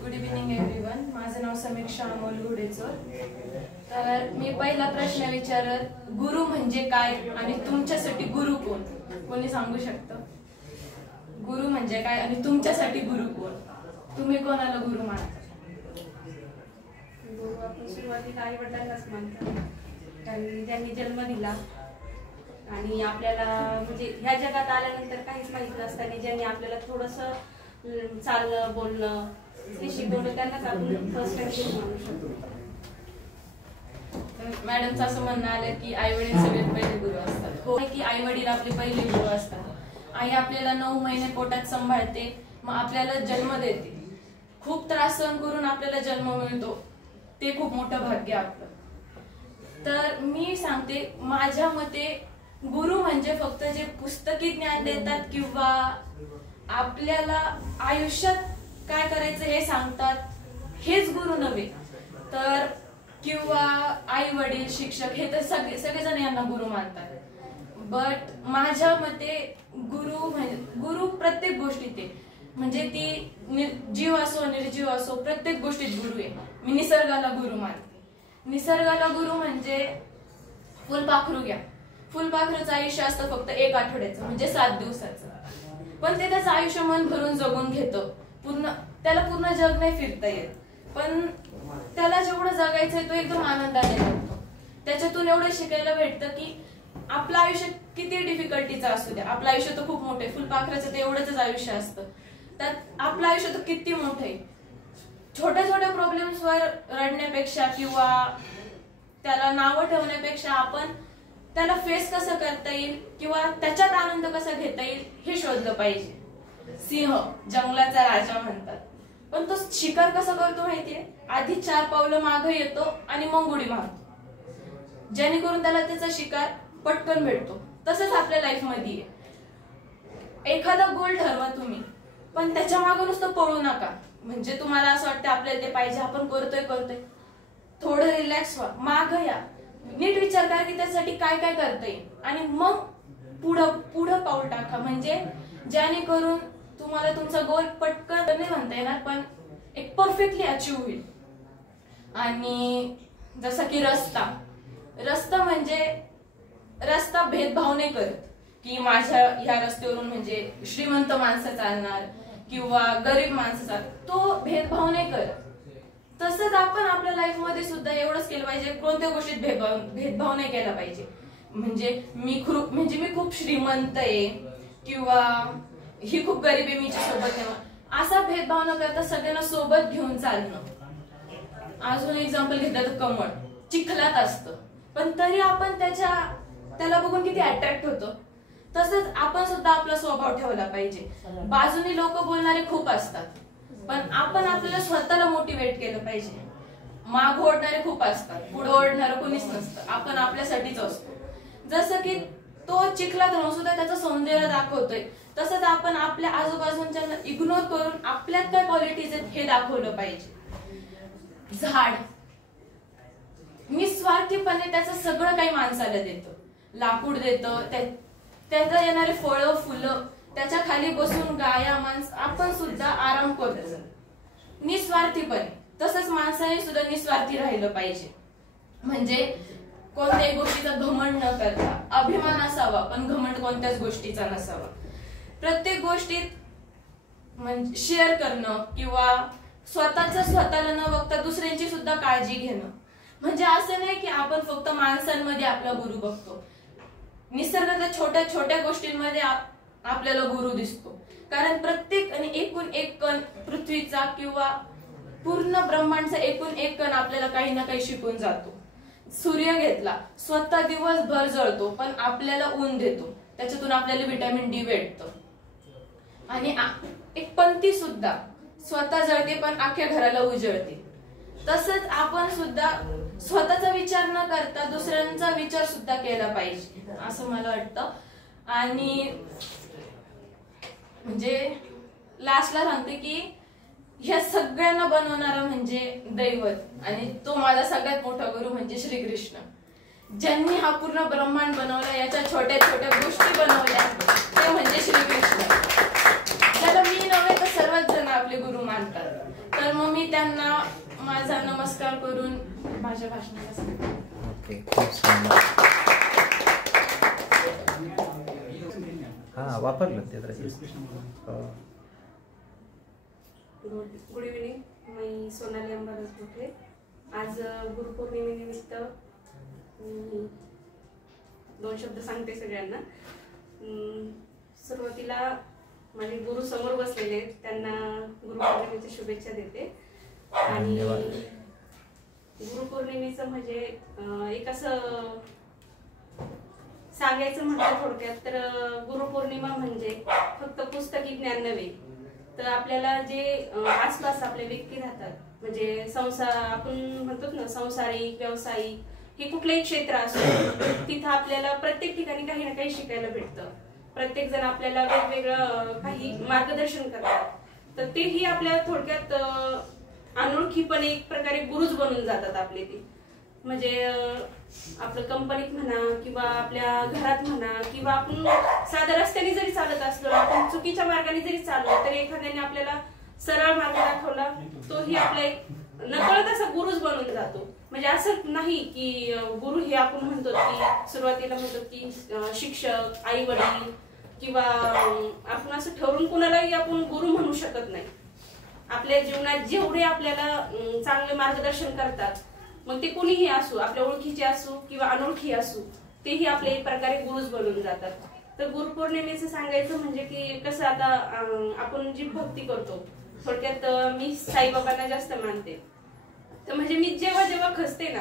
Good evening everyone. माझं नाव समीक्षा अमोल गुडेचोर. तर मी पहिला प्रश्न विचारत, गुरु म्हणजे काय आणि तुमच्यासाठी गुरु कोण? कोणी सांगू शकतं? गुरु म्हणजे काय आणि तुमच्यासाठी गुरु कोण? तुम्ही कोणाला गुरु मानता? गुरु आपण सुरुवातीला आई वडिलांनाच मानतो. त्यांनी जन्म दिला आणि आपल्याला म्हणजे ह्या जगात आल्यानंतर काहीच माहित नसताना ज्यांनी आपल्याला थोडंसं चालणं बोलणं ते शिकवलं त्यांनाच आपण फर्स्ट टाइम गुरु मानू शकतो. मॅडमचं असं म्हणणं आलं की आई वडील सगळ्यात पहिले गुरु असतात. हो की आई वडील आपले पहिले गुरु असतात. आई आपल्याला 9 महिने पोटात सांभाळते, मग आपल्याला जन्म देते. खूप त्रास सहन करून आपल्याला जन्म मिळतो, ते खूप मोठं भाग्य आपलं. तर मी सांगते, माझ्या मते गुरु म्हणजे फक्त जे पुस्तकी ज्ञान देतात किंवा आपल्याला आयुष्यात काय करायचं हे सांगतात, हेच गुरु नव्हे. तर किंवा आई वडील शिक्षक हे तर सगळेजण यांना गुरु मानतात. बट माझ्या मते गुरु प्रत्येक गोष्टीत आहे. म्हणजे ती जीव असो निर्जीव असो, प्रत्येक गोष्टीत गुरु आहे. मी निसर्गाला गुरु मानते. निसर्गाला गुरु म्हणजे फुलपाखरू घ्या. फुलपाखरूचं आयुष्य असतं फक्त 1 आठवड्याचं, म्हणजे 7 दिवसाचं. पण ते त्याचं आयुष्य मन भरून जगून घेतं. त्याला पूर्ण जग नाही फिरता येत, पण त्याला जेवढं जगायचंय तो एकदम आनंदाने जगतो. त्याच्यातून एवढं शिकायला भेटतं की आपलं आयुष्य किती डिफिकल्टीचं असू द्या, आपलं आयुष्य तर खूप मोठं आहे. फुलपाखराचं ते एवढंच आयुष्य असतं, त्यात आपलं आयुष्य तर किती मोठं आहे. छोट्या छोट्या प्रॉब्लेम्सवर रडण्यापेक्षा किंवा त्याला नावं ठेवण्यापेक्षा आपण त्याला फेस कसं करता येईल किंवा त्याच्यात आनंद कसा घेता येईल हे शोधलं पाहिजे. सिंह जंगलाचा राजा म्हणतात, पण तो शिकार कसा करतो माहितीये? आधी 4 पावलं मागे येतो आणि मग उडी मारतो, जेणेकरून त्याला त्याचा शिकार पटकन भेटतो. तसंच आपल्या लाईफ मध्ये एखादा गोल ठरवा तुम्ही, पण त्याच्या मागे नुसतं पळू नका. म्हणजे तुम्हाला असं वाटतं आपल्याला ते पाहिजे, आपण करतोय, थोडं रिलॅक्स व्हा, मागं या, नीट विचार करा की त्यासाठी काय काय करता येईल आणि मग पुढं पाऊल टाका. म्हणजे जेणेकरून तुम्हाला तुमचा गोल पटकन नाही म्हणता येणार, पण एक परफेक्टली अचीव होईल. आणि जसं की रस्ता म्हणजे रस्ता भेदभाव नाही करत की माझ्या ह्या रस्त्यावरून म्हणजे श्रीमंत माणसं चालणार किंवा गरीब माणसं चालणार, तो भेदभाव नाही करत. तसंच आपण आपल्या लाईफ मध्ये सुद्धा एवढंच केलं पाहिजे, कोणत्या गोष्टीत भेदभाव नाही केला पाहिजे. म्हणजे मी खूप श्रीमंत आहे किंवा ही खूप गरीब आहे, मीच्या सोबत नाही, असा भेदभाव न करता सगळ्यांना सोबत घेऊन चालणं. अजून एक्झाम्पल घेतलं तर कमळ चिखलात असतं, पण तरी आपण त्याला बघून किती अट्रॅक्ट होतो. तसंच आपण सुद्धा आपला स्वभाव ठेवला पाहिजे. बाजूनी लोक बोलणारे खूप असतात, पण आपण आपल्याला स्वतःला मोटिवेट केलं पाहिजे. माग ओढणारे खूप असतात, पुढे ओढणारं कोणीच नसतं. आपण आपल्यासाठीच असतो. जसं की तो चिखलात राहून सुद्धा त्याचं सौंदर्य दाखवतोय, तसंच आपण आपल्या आजूबाजूंच्या इग्नोर करून आपल्यात काय क्वालिटीज आहेत हे दाखवलं पाहिजे. झाड निस्वार्थीपणे त्याचं सगळं काही माणसाला देतं. लाकूड देतं, त्याचं येणारे फळं फुलं, त्याच्या खाली बसून गाया माणसं आपण सुद्धा आराम करतो निस्वार्थीपणे. तसंच माणसाने सुद्धा निस्वार्थी राहिलं पाहिजे. म्हणजे कोणत्याही गोष्टीचा घमंड न करता अभिमान असावा, पण घमंड कोणत्याच गोष्टीचा नसावा. प्रत्येक गोष्टीत म्हणजे शेअर करणं किंवा स्वतःला न बघता दुसऱ्यांची सुद्धा काळजी घेणं. म्हणजे असं नाही की आपण फक्त माणसांमध्ये आपला गुरु बघतो, निसर्गाच्या छोट्या छोट्या गोष्टींमध्ये आपल्याला गुरु दिसतो. कारण प्रत्येक आणि एकूण एक कण पृथ्वीचा किंवा पूर्ण ब्रह्मांडचा एकूण एक कण आपल्याला काही ना काही शिकून जातो. सूर्य घेतला, स्वतः दिवसभर जळतो पण आपल्याला ऊन देतो, त्याच्यातून आपल्याला व्हिटॅमिन डी भेटतं. आणि एक पंथी सुद्धा स्वतः जळते पण अख्ख्या घराला उजळते. तसंच आपण सुद्धा स्वतःचा विचार न करता दुसऱ्यांचा विचार सुद्धा केला पाहिजे असं मला वाटतं. आणि म्हणजे लास्टला सांगते की ह्या सगळ्यांना बनवणारा म्हणजे दैवत, आणि तो माझा सगळ्यात मोठा गुरु म्हणजे श्रीकृष्ण, ज्यांनी हा पूर्ण ब्रह्मांड बनवला, याच्या छोट्या छोट्या गोष्टी बनवल्या, ते म्हणजे श्रीकृष्ण, ज्याला मी नव्हे तर सर्वच जण आपले गुरु मानतात. तर मग मी त्यांना माझा नमस्कार करून माझ्या भाषणाला सांगते. ओके, खूप सुंदर. हां, वापरलं ते तर. Good evening. मी सोनाली अंबादास बोलते. आज गुरुपौर्णिमेनिमित्त 2 शब्द सांगते सगळ्यांना. सुरुवातीला माझे गुरु समोर बसलेले आहेत, त्यांना गुरुपौर्णिमेच्या शुभेच्छा देते. आणि गुरुपौर्णिमेचं म्हणजे एक असं सांगायचं म्हटलं थोडक्यात तर गुरुपौर्णिमा म्हणजे फक्त पुस्तकी ज्ञान नव्हे, तर आपल्याला जे आसपास आपले व्यक्ती राहतात, म्हणजे संसार आपण म्हणतो ना, सांसारिक व्यावसायिक हे कुठलंही क्षेत्र असो, तिथं आपल्याला प्रत्येक ठिकाणी काही ना काही शिकायला भेटतं. प्रत्येक जण आपल्याला वेगवेगळं काही मार्गदर्शन करतात, तर तेही आपल्या थोडक्यात अनोळखीपणे एक प्रकारे गुरुच बनून जातात आपले ते. म्हणजे आपलं कंपनीत म्हणा किंवा आपल्या घरात म्हणा किंवा आपण साध्या रस्त्याने जरी चालत असलो, आपण चुकीच्या मार्गाने जरी चाललो तरी एखाद्याने आपल्याला सरळ मार्ग दाखवला, तोही आपला एक नकळत असा गुरुच बनून जातो. म्हणजे असं नाही की गुरु हे आपण म्हणतो की सुरुवातीला म्हणतो की शिक्षक, आई वडील किंवा आपण असं ठरवून कुणालाही आपण गुरु म्हणू शकत नाही. आपल्या जीवनात जेवढे आपल्याला चांगले मार्गदर्शन करतात, मग ते कुणीही असू, आपल्या ओळखीचे असू किंवा अनोळखी असू, तेही आपल्या एक प्रकारे गुरुच बनून जातात. तर गुरुपौर्णिमेचं सांगायचं म्हणजे की कसं आता आपण जी भक्ती करतो, थोडक्यात मी साईबाबांना जास्त मानते. तर म्हणजे मी जेव्हा जेव्हा खचते ना,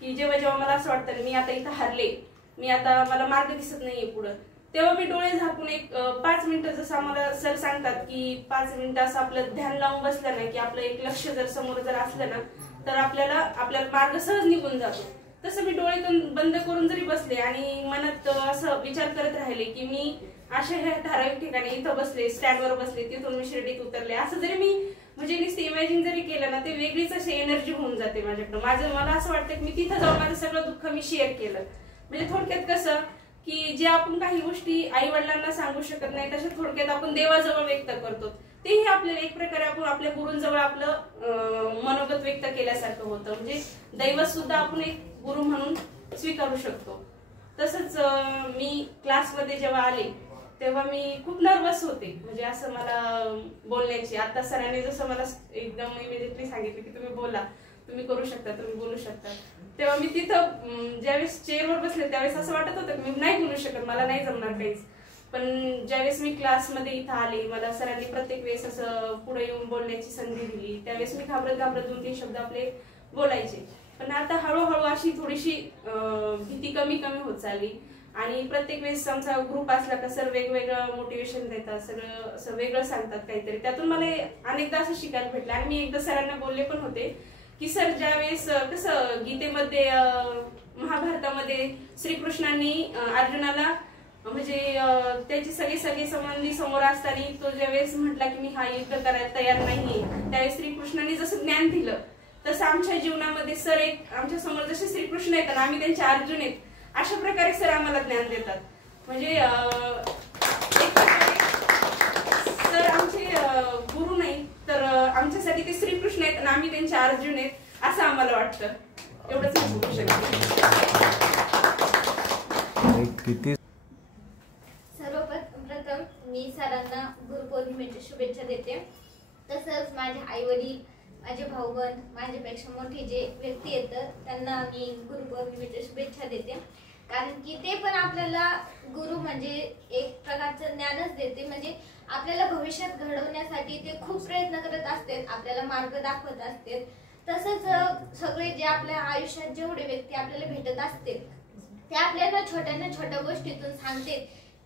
की जेव्हा जेव्हा मला असं वाटतं मी आता इथं हरले, मी आता मला मार्ग दिसत नाहीये पुढं, तेव्हा मी डोळे झाकून एक 5 मिनिटं, जसं आम्हाला सर सांगतात की 5 मिनिटं असं आपलं ध्यान लावून बसलं ना, की आपलं एक लक्ष जर समोर जर असलं ना, तर आपल्याला मार्ग सहज निघून जातो. तसं मी डोळे बंद करून जरी बसले आणि मनात असं विचार करत राहिले की मी अशा ह्या ठराविक ठिकाणी इथं बसले, स्टँडवर बसले, तिथून मी शिर्डीत उतरले, असं जरी मी म्हणजे नुसतं इमॅजिन जरी केलं ना, ते वेगळीच अशी एनर्जी होऊन जाते माझ्याकडं. मला असं वाटतं की मी तिथं जाऊन माझं सगळं दुःख मी शेअर केलं. म्हणजे थोडक्यात कसं की जे आपण काही गोष्टी आई वडिलांना सांगू शकत नाही, तशा थोडक्यात आपण देवाजवळ व्यक्त करतो, तेही आपल्याला एक प्रकारे आपण आपल्या गुरूंजवळ आपलं मनोगत व्यक्त केल्यासारखं होतं. म्हणजे दैवत सुद्धा आपण एक गुरु म्हणून स्वीकारू शकतो. तसंच मी क्लासमध्ये जेव्हा आले तेव्हा मी खूप नर्वस होते. म्हणजे असं मला बोलण्याची, आता सरांनी जसं मला एकदम इमिडिएटली सांगितलं की तुम्ही बोला, तुम्ही करू शकता, तुम्ही बोलू शकता, तेव्हा मी तिथं ज्यावेळेस चेअरवर बसले त्यावेळेस असं वाटत होतं की मी नाही बोलू शकत, मला नाही जमणार काहीच. पण ज्यावेळेस मी क्लासमध्ये इथं आले, मला सरांनी प्रत्येक वेळेस असं पुढे येऊन बोलण्याची संधी दिली, त्यावेळेस मी घाबरत 2-3 शब्द आपले बोलायचे. पण आता हळूहळू अशी थोडीशी भीती कमी होत चालली. आणि प्रत्येक वेळेस आमचा ग्रुप असला का सर वेगवेगळं मोटिवेशन देतात, सगळं असं वेगळं सांगतात काहीतरी, त्यातून मला अनेकदा असं शिकायला भेटलं. आणि मी एकदा सरांना बोलले पण होते की सर, ज्यावेळेस कसं गीतेमध्ये महाभारतामध्ये श्रीकृष्णांनी अर्जुनाला म्हणजे त्याची सगळे संबंधी समोर असताना तो ज्यावेळेस म्हटला की मी हा युद्ध करायला तयार नाहीये, त्यावेळेस श्रीकृष्णांनी जसं ज्ञान दिलं तसं आमच्या जीवनामध्ये सर एक आमच्या समोर जसे श्रीकृष्ण आहेत ना, आम्ही त्यांचे अर्जुन आहेत, अशा प्रकारे सर आम्हाला ज्ञान देतात. म्हणजे सर आमचे गुरु नाही तर आमच्यासाठी ते श्रीकृष्ण आहेत आणि आम्ही त्यांचे अर्जुन आहेत, असं आम्हाला वाटतं. एवढंच मी बोलू शकते. सर्वप्रथम मी सरांना गुरुपौर्णिमेच्या शुभेच्छा देते. तसंच माझे आई वडील, माझे भाऊ बंद, माझ्यापेक्षा मोठे जे व्यक्ती येतात त्यांना मी गुरुपौर्णिमेच्या शुभेच्छा देते. कारण की ते पण आपल्याला गुरु म्हणजे एक प्रकारचं ज्ञानच देते. म्हणजे आपल्याला भविष्यात घडवण्यासाठी ते खूप प्रयत्न करत असतात, आपल्याला मार्ग दाखवत असतात. तसंच सगळे जे आपल्या आयुष्यात जेवढे व्यक्ती आपल्याला भेटत असते ते आपल्याला छोट्या गोष्टीतून सांगते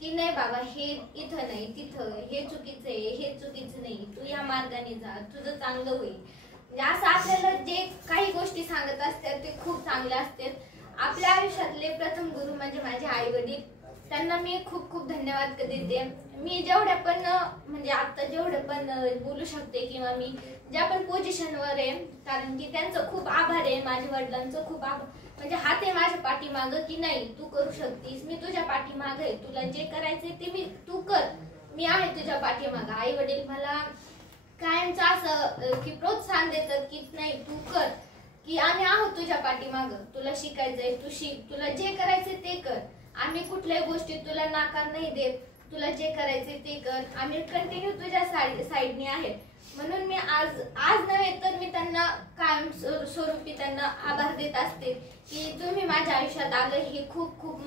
की नाही बाबा, हे इथं नाही तिथं, हे चुकीचं आहे, हे चुकीचं नाही, तू या मार्गाने जा, तुझं चांगलं होईल. म्हणजे असं आपल्याला जे काही गोष्टी सांगत असतात ते खूप चांगले असतात. आपल्या आयुष्यातले प्रथम गुरु म्हणजे माझे आई वडील, त्यांना मी खूप धन्यवाद देते. मी जेवढ्या पण म्हणजे आता जेवढं पण बोलू शकते किंवा मी ज्या पण पोझिशनवर आहे, कारण की त्यांचं खूप आभार आहे, माझ्या वडिलांचं खूप आभार. म्हणजे हात आहे माझ्या पाठीमागं की नाही तू करू शकतीस, मी तुझ्या पाठीमागं आहे, तुला जे करायचंय ते तू कर, मी आहे तुझ्या पाठीमागं. आई वडील मला कायमचं असं की प्रोत्साहन प्रोत्साहन देतात की नाही तू कर, की आम्ही आहोत तुझ्या पाठीमागं, तुला शिकायचंय तू शिक, तुला जे करायचंय ते कर, आम्ही कुठल्याही गोष्टीत तुला नकार नाही देत, तुला जे करायचंय ते कर, आम्ही कंटिन्यू तुझ्या साईडने आहे. म्हणून मी आज नव्हे तर मी त्यांना कायम स्वरूपी त्यांना आभार देत असते की तुम्ही माझ्या आयुष्यात आलं. हे खूप खूप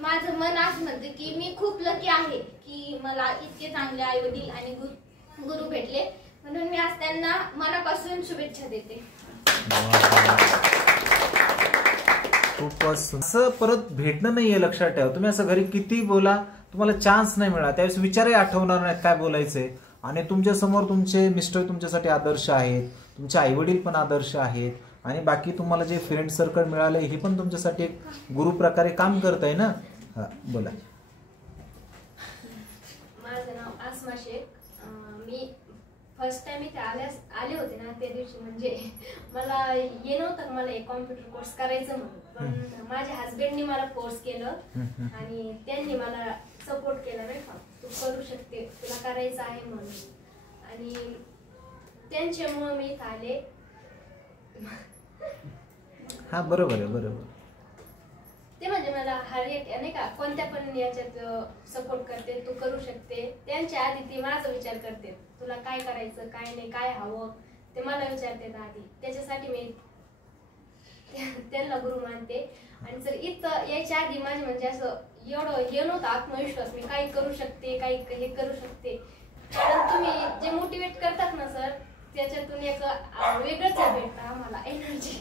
माझं मन आज म्हणते की मी खूप लकी आहे की मला इतके चांगले आई वडील आणि गुरु भेटले. म्हणून मी आज त्यांना मनापासून शुभेच्छा देते. खूपच असं परत भेटणं नाहीये, लक्षात ठेवा. तुम्ही असं घरी किती बोला, तुम्हाला चान्स नाही मिळाला, त्यावेळेस विचारही आठवणार नाहीत काय बोलायचंय. आणि तुमच्या समोर तुमचे मिस्टर तुमच्यासाठी आदर्श आहेत, तुमचे आई वडील पण आदर्श आहेत, आणि बाकी तुम्हाला जे फ्रेंड सर्कल मिळाले हे पण तुमच्यासाठी एक गुरु प्रकारे काम करत आहे ना. हा बोला. माझं नाव आसमा शेख. मी फर्स्ट टाइम इथे आले होते ना त्या दिवशी म्हणजे मला ये नव्हतं मला एक कॉम्प्युटर कोर्स करायचं म्हणून, पण माझ्या हस्बंडनी मला फोर्स केलं आणि त्यांनी मला सपोर्ट केला नाही का तू करू शकते, तुला करायचं आहे म्हणून. आणि त्यांच्यामुळे मी इथं आले. हा बरोबर आहे, बरोबर. ते म्हणजे मला हर एक नाही का कोणत्या पण याच्यात सपोर्ट करते, तू करू शकते. त्यांच्या आधी ती माझा विचार करते, तुला काय करायचं काय नाही काय हवं ते मला विचारते आधी. त्याच्यासाठी मी त्यांना गुरु मानते. आणि जर इथं यायच्या आधी माझे म्हणजे असं एवढं हे नव्हतं आत्मविश्वास मी काही करू शकते काही हे करू शकते. कारण तुम्ही जे मोटिवेट करतात ना सर त्याच्यातून एक वेगळंच भेटतं आम्हाला एनर्जी.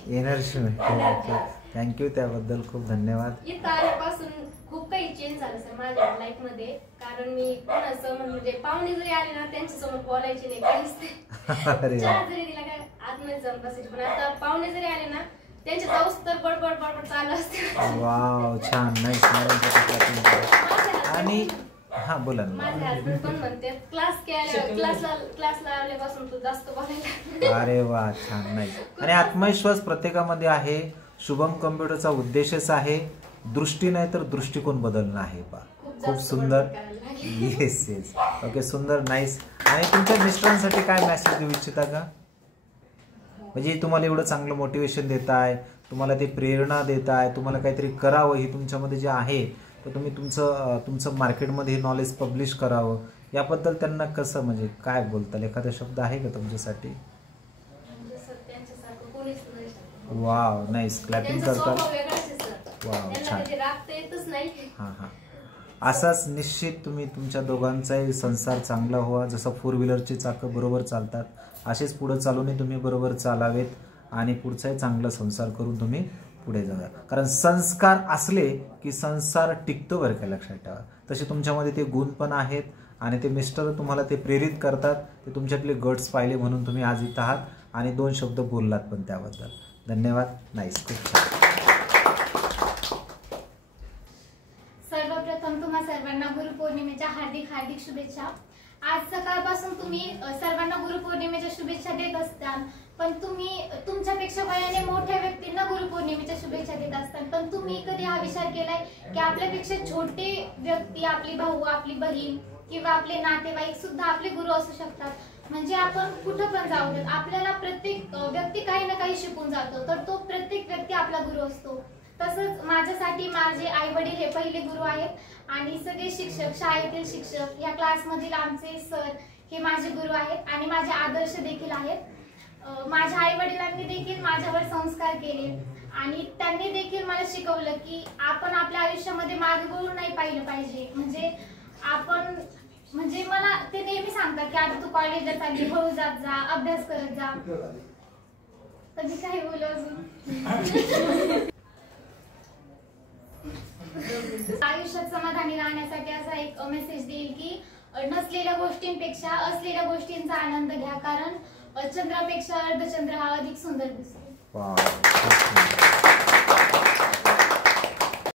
थँक्यू, त्याबद्दल खूप धन्यवाद. इथं आल्यापासून खूप काही चेंज झालं सर माझ्या लाईफ मध्ये. कारण मी कोणाचं म्हणजे पाहुणे जरी आले ना त्यांच्या समोर बोलायचे नाही काहीच नाही, चहा जरी दिला काय आतमध्ये जाऊन बसायचे. पण आता पाहुणे जरी आले ना त्यांच्या जाऊस तर बडबड बडबड चालू असते. वाव, छान, नाईस. आणि हा बोला ना. माझे हसबंड पण म्हणते क्लासला आल्यापासून तू जास्त बोलायला. अरे वा, छान, नाईस. आणि आत्मविश्वास प्रत्येकामध्ये आहे. शुभम कम्प्युटरचा उद्देशच आहे दृष्टी नाही तर दृष्टिकोन बदलणं आहे. खूप सुंदर. येस येस, ओके, सुंदर, नाईस. आणि तुमच्या मिस्टरांसाठी काय मेसेज देऊ इच्छिता का? म्हणजे तुम्हाला एवढं चांगलं मोटिवेशन देत आहे, तुम्हाला ते प्रेरणा देत आहे, तुम्हाला काहीतरी करावं हे तुमच्यामध्ये जे आहे, तर तुम्ही तुमचं मार्केटमध्ये हे नॉलेज पब्लिश करावं, याबद्दल त्यांना कसं म्हणजे काय बोलताल? एखादा शब्द आहे का तुमच्यासाठी? Wow, nice. क्लॅपिंग करतात. वाव, छान. हां हां, असाच निश्चित तुम्ही तुमच्या दोघांचाही संसार चांगला व्हावा. जसं 4 व्हीलरची चाकं बरोबर चालतात असेच पुढे चालूनही तुम्ही बरोबर चालावेत आणि पुढचाही चांगला संसार करून तुम्ही पुढे जाऊया. कारण संस्कार असले की संसार टिकतो, बरं का, लक्षात ठेवा. तसे तुमच्यामध्ये ते गुण पण आहेत आणि ते मिस्टर तुम्हाला ते प्रेरित करतात. ते तुमच्यातले गट्स पाहिले म्हणून तुम्ही आज इथं आहात आणि 2 शब्द बोललात पण त्याबद्दल धन्यवाद. नाईस, खूप छान. सर्वप्रथम तुम्हा सर्वांना गुरुपौर्णिमेच्या हार्दिक हार्दिक शुभेच्छा. आज सकाळपासून तुम्ही सर्वांना गुरुपौर्णिमेच्या शुभेच्छा देत असता, पण तुम्ही तुमच्यापेक्षा वयाने मोठ्या व्यक्तींना गुरुपौर्णिमेच्या शुभेच्छा देत असतात. पण तुम्ही कधी हा विचार केलाय की आपल्यापेक्षा छोटे व्यक्ती, आपली भाऊ, आपली बहीण किंवा आपले नातेवाईक सुद्धा आपले गुरु असू शकतात. म्हणजे आपण कुठं पण जाऊ देत, आपल्याला प्रत्येक व्यक्ती काही ना काही शिकून जातो, तर तो प्रत्येक व्यक्ती आपला गुरु असतो. तसंच माझ्यासाठी माझे आई वडील हे पहिले गुरु आहेत आणि सगळे शिक्षक, शाळेतील शिक्षक, या क्लासमधील आमचे सर हे माझे गुरु आहेत आणि माझे आदर्श देखील आहेत. माझ्या आई वडिलांनी देखील माझ्यावर संस्कार केले आणि त्यांनी देखील मला शिकवलं की आपण आपल्या आयुष्यामध्ये मागे वळून नाही पाहिलं पाहिजे. म्हणजे मला ते नेहमी सांगतात की आता तू कॉलेजला चालली, हळू जात जा, अभ्यास करत जा. कधी काही बोलू अजून. आयुष्यात समाधानी राहण्यासाठी असा एक मेसेज देईल की नसलेल्या गोष्टींपेक्षा असलेल्या गोष्टींचा आनंद घ्या, कारण चंद्रापेक्षा अर्धचंद्र हा अधिक सुंदर दिसतो.